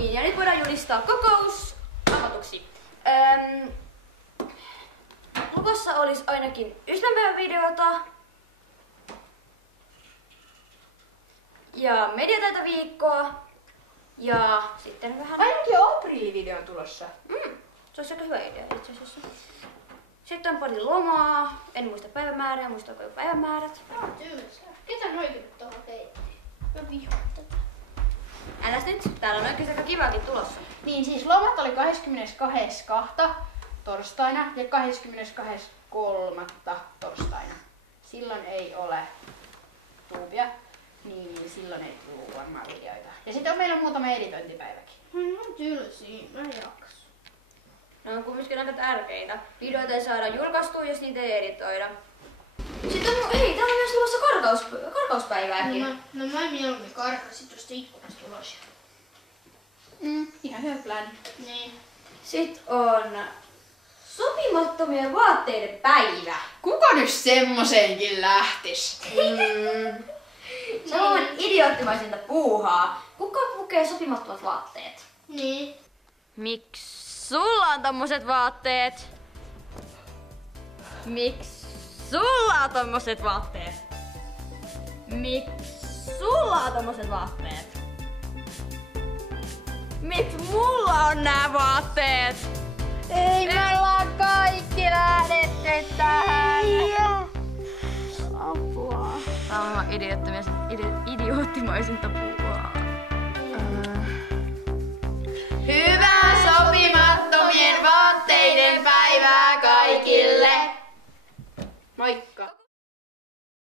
niin, ja nyt voidaan julistaa kokous avatuksi. Logossa olisi ainakin ystävänpäivävideota ja mediataitoviikkoa ja sitten vähän... Ainakin aprillivideo on tulossa. Se olisi aika hyvä idea itse asiassa. Sitten on pari lomaa, en muista päivämäärää, muistaako jo päivämäärät. Tylsää. Ketä noikin tuohon heitti? Mä vihaan tätä. Äläs nyt, täällä on oikeesti aika kivaakin tulossa. Niin siis lomat oli 22.2. torstaina ja 22.3. torstaina. Silloin ei ole tuubia, niin silloin ei tule varmaan videoita. Ja sitten meillä on muutama editointipäiväkin. On tylsiä, mä en jaksa. Ne on kumminkin aika tärkeitä. Videoita ei saada julkaistua, jos niitä ei editoida. Sitten on, hei, täällä on myös tulossa karkauspäivääkin. No mä mieluummin karkasin tuosta ikkunasta ulos. Ihan hyvä plani. Niin. Sitten on sopimattomien vaatteiden päivä. Kuka nyt semmoseenkin lähtis? Se on idioottimaisinta puuhaa. Kuka pukee sopimattomat vaatteet? Niin. Miksi sulla on tommoset vaatteet? Miksi sulla on tommoset vaatteet? Miksi sulla on tommoset vaatteet? Miksi mulla on nää vaatteet? Ei, me ollaan kaikki lähdetty tähän. Apua. Tää on idioottimaisinta puuhaa.